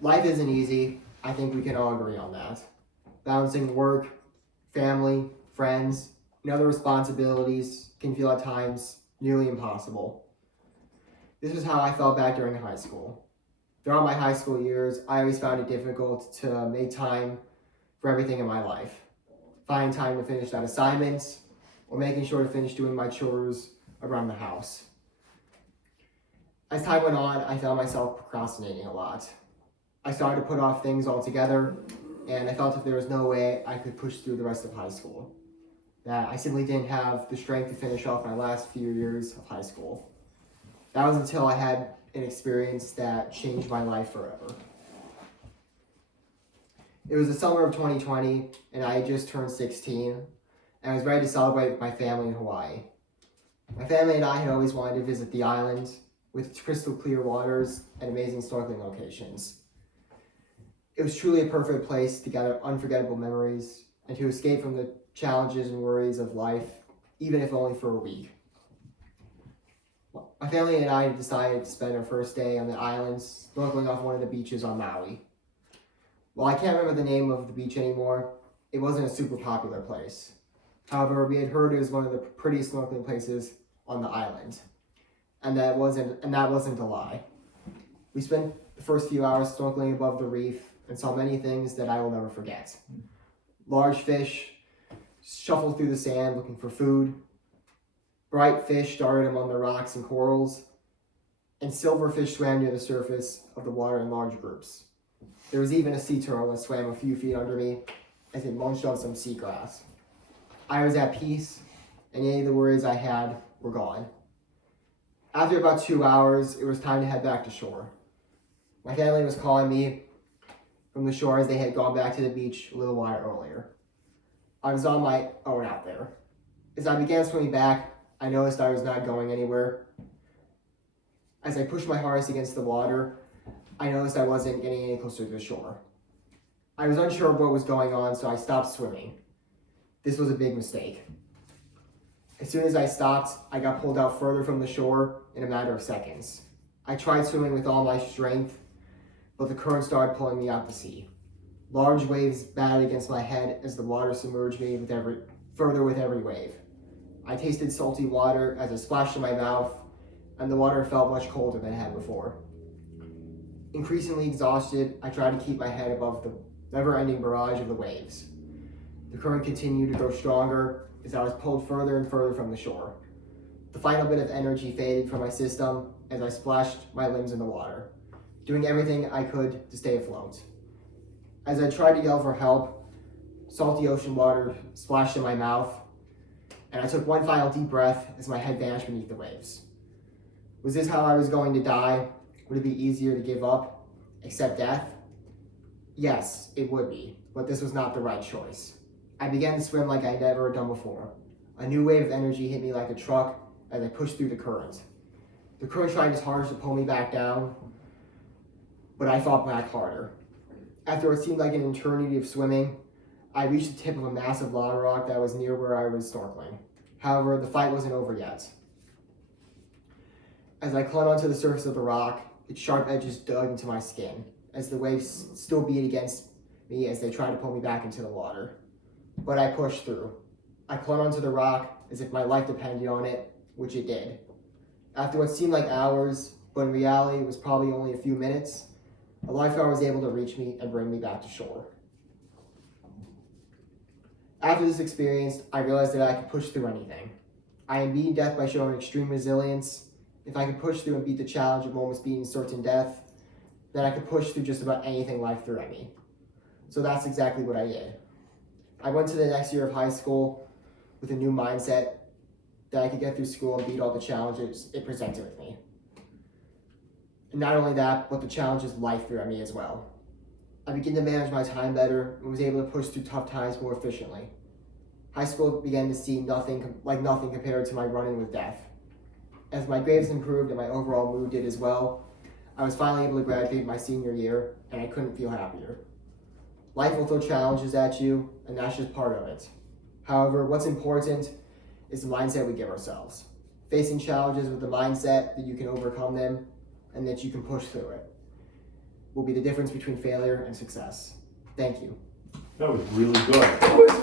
Life isn't easy. I think we can all agree on that. Balancing work, family, friends, and other responsibilities can feel at times nearly impossible. This is how I felt back during high school. Throughout my high school years, I always found it difficult to make time for everything in my life. Finding time to finish that assignment, or making sure to finish doing my chores around the house. As time went on, I found myself procrastinating a lot. I started to put off things altogether, and I felt if there was no way I could push through the rest of high school, that I simply didn't have the strength to finish off my last few years of high school. That was until I had an experience that changed my life forever. It was the summer of 2020, and I had just turned 16, and I was ready to celebrate with my family in Hawaii. My family and I had always wanted to visit the island with its crystal clear waters and amazing snorkeling locations. It was truly a perfect place to gather unforgettable memories and to escape from the challenges and worries of life, even if only for a week. My family and I decided to spend our first day on the island snorkeling off one of the beaches on Maui. While I can't remember the name of the beach anymore, it wasn't a super popular place. However, we had heard it was one of the prettiest snorkeling places on the island, and that wasn't a lie. We spent the first few hours snorkeling above the reef and saw many things that I will never forget. Large fish shuffled through the sand looking for food. Bright fish darted among the rocks and corals, and silverfish swam near the surface of the water in large groups. There was even a sea turtle that swam a few feet under me as it munched on some seagrass. I was at peace, and any of the worries I had were gone. After about 2 hours, it was time to head back to shore. My family was calling me from the shore as they had gone back to the beach a little while earlier. I was on my own out there. As I began swimming back, I noticed I was not going anywhere. As I pushed my hardest against the water, I noticed I wasn't getting any closer to the shore. I was unsure of what was going on, so I stopped swimming. This was a big mistake. As soon as I stopped, I got pulled out further from the shore in a matter of seconds. I tried swimming with all my strength, but the current started pulling me out to sea. Large waves battered against my head as the water submerged me further with every wave. I tasted salty water as it splashed in my mouth, and the water felt much colder than it had before. Increasingly exhausted, I tried to keep my head above the never-ending barrage of the waves. The current continued to grow stronger as I was pulled further and further from the shore. The final bit of energy faded from my system as I splashed my limbs in the water, doing everything I could to stay afloat. As I tried to yell for help, salty ocean water splashed in my mouth, and I took one final deep breath as my head vanished beneath the waves. Was this how I was going to die? Would it be easier to give up, accept death? Yes, it would be, but this was not the right choice. I began to swim like I had never done before. A new wave of energy hit me like a truck as I pushed through the current. The current tried its hardest to pull me back down, but I fought back harder. After what seemed like an eternity of swimming, I reached the tip of a massive lava rock that was near where I was snorkeling. However, the fight wasn't over yet. As I clung onto the surface of the rock, its sharp edges dug into my skin, as the waves still beat against me as they tried to pull me back into the water. But I pushed through. I clung onto the rock as if my life depended on it, which it did. After what seemed like hours, but in reality was probably only a few minutes, a lifeguard was able to reach me and bring me back to shore. After this experience, I realized that I could push through anything. I had beaten death by showing extreme resilience. If I could push through and beat the challenge of almost beating certain death, then I could push through just about anything life threw at me. So that's exactly what I did. I went to the next year of high school with a new mindset that I could get through school and beat all the challenges it presented with me. And not only that, but the challenges life threw at me as well. I began to manage my time better and was able to push through tough times more efficiently. High school began to seem nothing compared to my run-in with death. As my grades improved and my overall mood did as well, I was finally able to graduate my senior year, and I couldn't feel happier. Life will throw challenges at you, and that's just part of it. However, what's important is the mindset we give ourselves. Facing challenges with the mindset that you can overcome them and that you can push through it. will be the difference between failure and success. Thank you. That was really good. That was